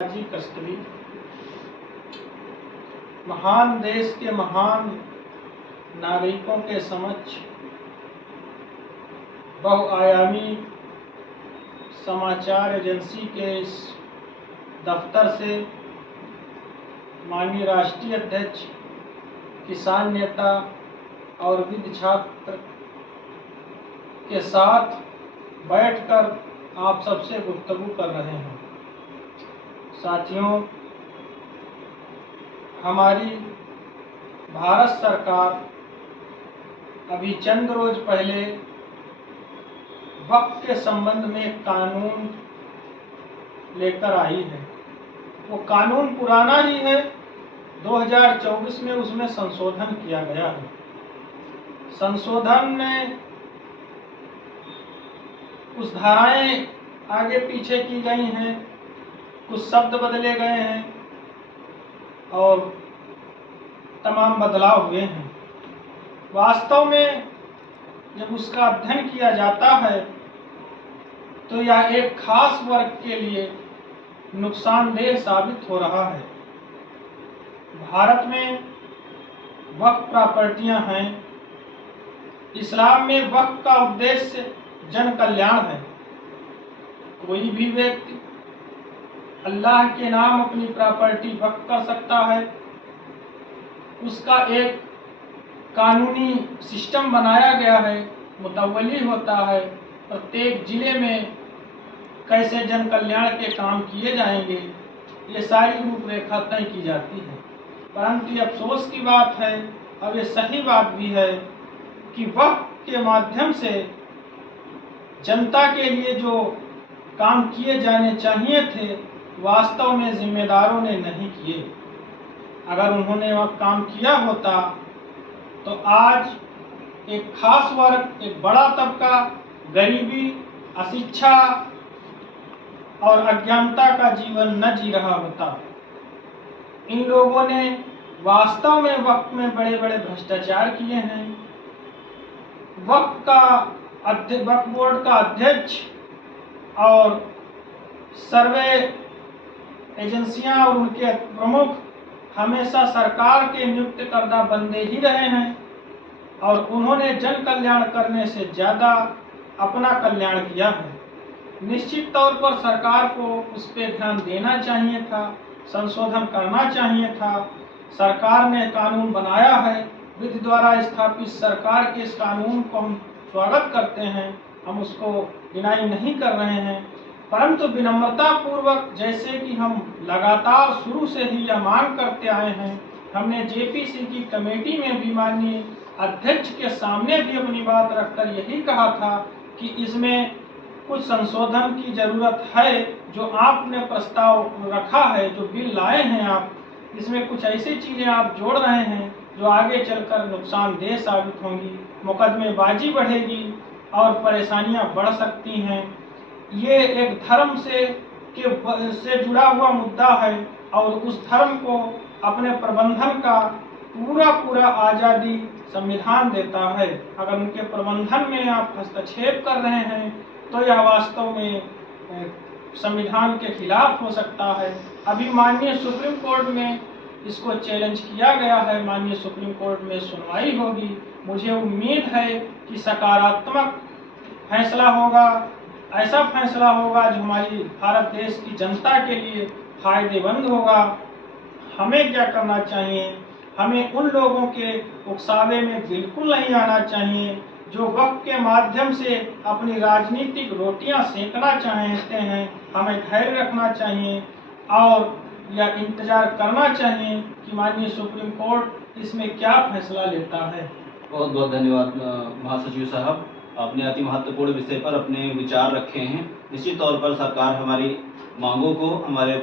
जी कस्तूरी महान देश के महान नागरिकों के समक्ष बहुआयामी समाचार एजेंसी के इस दफ्तर से माननीय राष्ट्रीय अध्यक्ष, किसान नेता और विधि छात्र के साथ बैठकर आप सबसे गुफ्तगू कर रहे हैं। साथियों, हमारी भारत सरकार अभी चंद रोज पहले वक्फ के संबंध में एक कानून लेकर आई है। वो कानून पुराना ही है, 2024 में उसमें संशोधन किया गया है। संशोधन में कुछ धाराएं आगे पीछे की गई हैं, कुछ शब्द बदले गए हैं और तमाम बदलाव हुए हैं। वास्तव में जब उसका अध्ययन किया जाता है तो यह एक खास वर्ग के लिए नुकसानदेह साबित हो रहा है। भारत में वक्फ प्रॉपर्टियां हैं। इस्लाम में वक्फ का उद्देश्य जन कल्याण है। कोई भी व्यक्ति अल्लाह के नाम अपनी प्रॉपर्टी वक्फ कर सकता है। उसका एक कानूनी सिस्टम बनाया गया है, मुतवली होता है। प्रत्येक जिले में कैसे जन कल्याण के काम किए जाएंगे, ये सारी रूपरेखा तय की जाती है। परंतु ये अफसोस की बात है और ये सही बात भी है कि वक्फ के माध्यम से जनता के लिए जो काम किए जाने चाहिए थे, वास्तव में जिम्मेदारों ने नहीं किए। अगर उन्होंने वह काम किया होता तो आज एक खास वर्ग, एक बड़ा तबका गरीबी, अशिक्षा और अज्ञानता का जीवन न जी रहा होता। इन लोगों ने वास्तव में वक्फ में बड़े बड़े भ्रष्टाचार किए हैं। वक्फ बोर्ड का अध्यक्ष और सर्वे एजेंसियां और उनके प्रमुख हमेशा सरकार के नियुक्त करदा बंदे ही रहे हैं और उन्होंने जन कल्याण करने से ज़्यादा अपना कल्याण किया है। निश्चित तौर पर सरकार को उस पर ध्यान देना चाहिए था, संशोधन करना चाहिए था। सरकार ने कानून बनाया है, विधि द्वारा स्थापित सरकार के इस कानून को हम स्वागत करते हैं, हम उसको डिनाई नहीं कर रहे हैं। परंतु विनम्रता पूर्वक, जैसे कि हम लगातार शुरू से ही यह मांग करते आए हैं, हमने जेपीसी की कमेटी में भी माननीय अध्यक्ष के सामने भी अपनी बात रखकर यही कहा था कि इसमें कुछ संशोधन की जरूरत है। जो आपने प्रस्ताव रखा है, जो बिल लाए हैं आप, इसमें कुछ ऐसी चीजें आप जोड़ रहे हैं जो आगे चलकर नुकसानदेह साबित होंगी, मुकदमेबाजी बढ़ेगी और परेशानियां बढ़ सकती हैं। ये एक धर्म से जुड़ा हुआ मुद्दा है और उस धर्म को अपने प्रबंधन का पूरा आज़ादी संविधान देता है। अगर उनके प्रबंधन में आप हस्तक्षेप कर रहे हैं तो यह वास्तव में संविधान के खिलाफ हो सकता है। अभी माननीय सुप्रीम कोर्ट में इसको चैलेंज किया गया है, माननीय सुप्रीम कोर्ट में सुनवाई होगी। मुझे उम्मीद है कि सकारात्मक फैसला होगा, ऐसा फैसला होगा जो हमारी भारत देश की जनता के लिए फायदेमंद होगा। हमें क्या करना चाहिए? हमें उन लोगों के उकसावे में बिल्कुल नहीं आना चाहिए जो वक्फ के माध्यम से अपनी राजनीतिक रोटियां सेकना चाहते हैं। हमें धैर्य रखना चाहिए और यह इंतजार करना चाहिए कि माननीय सुप्रीम कोर्ट इसमें क्या फैसला लेता है। बहुत बहुत धन्यवाद महासचिव साहब, आपने अति महत्वपूर्ण विषय पर अपने विचार रखे हैं। निश्चित तौर पर सरकार हमारी मांगों को, हमारे